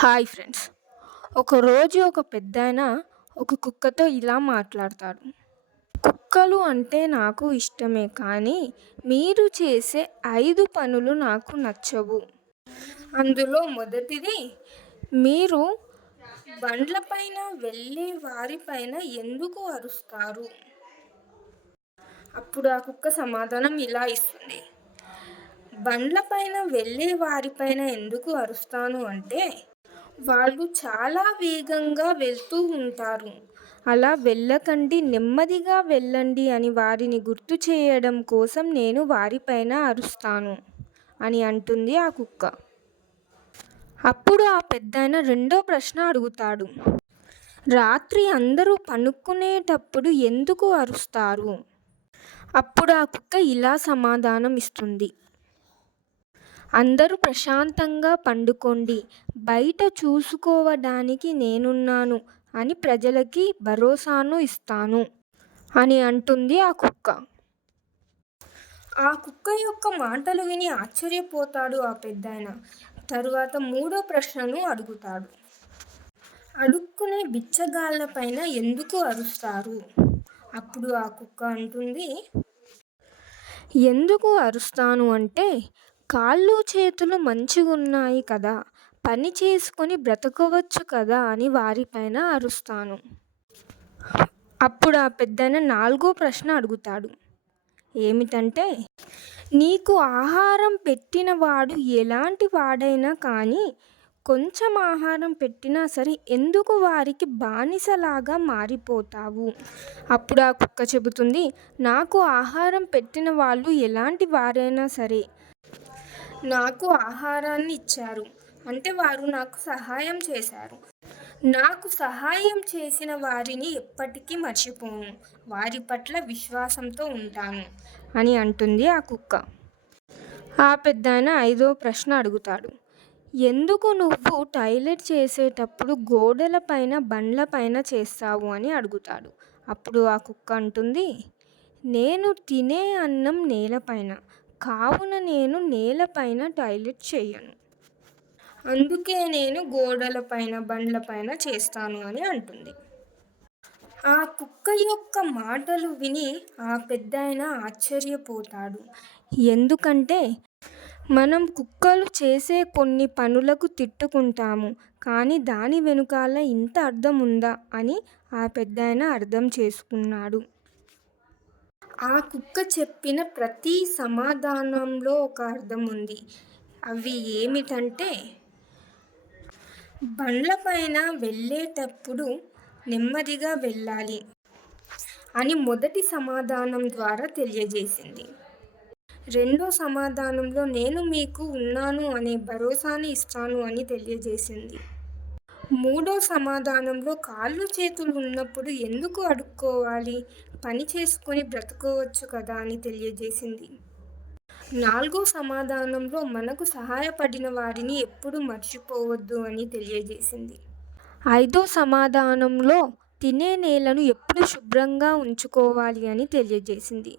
Hi friends. ఒకరోజు ఒక పెద్దాయన ఒక కుక్కతో ఇలా మాట్లాడతాడు. కుక్కలు అంటే నాకు ఇష్టమే కానీ మీరు చేసే 5 పనులు నాకు నచ్చవు. అందులో మొదటిది, మీరు బండ్లపైన వెళ్ళే వారిపైన ఎందుకు అరుస్తారు? అప్పుడు ఆ కుక్క సమాధానం ఇలా ఇస్తుంది. బండ్లపైన వెళ్ళే వారిపైన ఎందుకు అరుస్తాను అంటే, వాళ్ళు చాలా వేగంగా వెళ్తూ ఉంటారు. అలా వెళ్ళకండి, నెమ్మదిగా వెళ్ళండి అని వారిని గుర్తు చేయడం కోసం నేను వారిపైన అరుస్తాను అని అంటుంది ఆ కుక్క. అప్పుడు ఆ పెద్దాయన రెండో ప్రశ్న అడుగుతాడు. రాత్రి అందరూ పడుకునేటప్పుడు ఎందుకు అరుస్తారు? అప్పుడు ఆ కుక్క ఇలా సమాధానం ఇస్తుంది. అందరూ ప్రశాంతంగా పండుకోండి, బయట చూసుకోవడానికి నేనున్నాను అని ప్రజలకి భరోసాను ఇస్తాను అని అంటుంది ఆ కుక్క. ఆ కుక్క యొక్క మాటలు విని ఆశ్చర్యపోతాడు ఆ పెద్దాయన. తరువాత మూడో ప్రశ్నను అడుగుతాడు. అడుక్కునే బిచ్చగాళ్ళపైన ఎందుకు అరుస్తారు? అప్పుడు ఆ కుక్క అంటుంది, ఎందుకు అరుస్తాను అంటే, కాళ్ళు చేతులు మంచిగున్నాయి కదా, పని చేసుకొని బ్రతకవచ్చు కదా అని వారిపైన అరుస్తాను. అప్పుడు ఆ పెద్దాయన నాలుగో ప్రశ్న అడుగుతాడు. ఏమిటంటే, నీకు ఆహారం పెట్టినవాడు ఎలాంటి వాడైనా కానీ కొంచెం ఆహారం పెట్టినా సరే ఎందుకు వారికి బానిసలాగా మారిపోతావు? అప్పుడు ఆ కుక్క చెబుతుంది, నాకు ఆహారం పెట్టిన వాళ్ళు ఎలాంటి వారైనా సరే నాకు ఆహారాన్ని ఇచ్చారు అంటే వారు నాకు సహాయం చేశారు. నాకు సహాయం చేసిన వారిని ఎప్పటికీ మర్చిపోను, వారి పట్ల విశ్వాసంతో ఉంటాను అని అంటుంది ఆ కుక్క. ఆ పెద్దాయన ఐదో ప్రశ్న అడుగుతాడు. ఎందుకు నువ్వు టాయిలెట్ చేసేటప్పుడు గోడల పైన బండ్ల పైన చేస్తావు అని అడుగుతాడు. అప్పుడు ఆ కుక్క అంటుంది, నేను తినే అన్నం నేలపైన, కావున నేను నేలపైన టాయిలెట్ చేయను, అందుకే నేను గోడల పైన బండ్ల పైన చేస్తాను అని అంటుంది. ఆ కుక్క యొక్క మాటలు విని ఆ పెద్దాయన ఆశ్చర్యపోతాడు. ఎందుకంటే మనం కుక్కలు చేసే కొన్ని పనులకు తిట్టుకుంటాము, కానీ దాని వెనుకాల ఇంత అర్థం ఉందా అని ఆ పెద్దాయన అర్థం చేసుకున్నాడు. ఆ కుక్క చెప్పిన ప్రతి సమాధానంలో ఒక అర్థం ఉంది. అవి ఏమిటంటే, బండ్లపైన వెళ్ళేటప్పుడు నెమ్మదిగా వెళ్ళాలి అని మొదటి సమాధానం ద్వారా తెలియజేసింది. రెండో సమాధానంలో నేను మీకు ఉన్నాను అనే భరోసాని ఇస్తాను అని తెలియజేసింది. మూడో సమాధానంలో కాళ్ళు చేతులు ఉన్నప్పుడు ఎందుకు అడుక్కోవాలి, పని చేసుకొని బ్రతకవచ్చు కదా అని తెలియజేసింది. నాలుగో సమాధానంలో మనకు సహాయపడిన వారిని ఎప్పుడు మర్చిపోవద్దు అని తెలియజేసింది. ఐదో సమాధానంలో తినే నేలను ఎప్పుడు శుభ్రంగా ఉంచుకోవాలి అని తెలియజేసింది.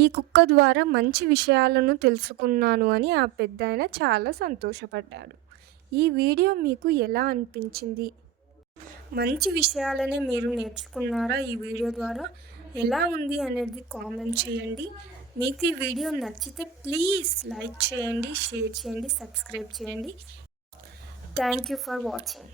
ఈ కుక్క ద్వారా మంచి విషయాలను తెలుసుకున్నాను అని ఆ పెద్దాయన చాలా సంతోషపడ్డాడు. ఈ వీడియో మీకు ఎలా అనిపించింది? మంచి విషయాలనే మీరు నేర్చుకున్నారా? ఈ వీడియో ద్వారా ఎలా ఉంది అనేది కామెంట్ చేయండి. మీకు ఈ వీడియో నచ్చితే ప్లీజ్ లైక్ చేయండి, షేర్ చేయండి, సబ్స్క్రైబ్ చేయండి. Thank you for watching.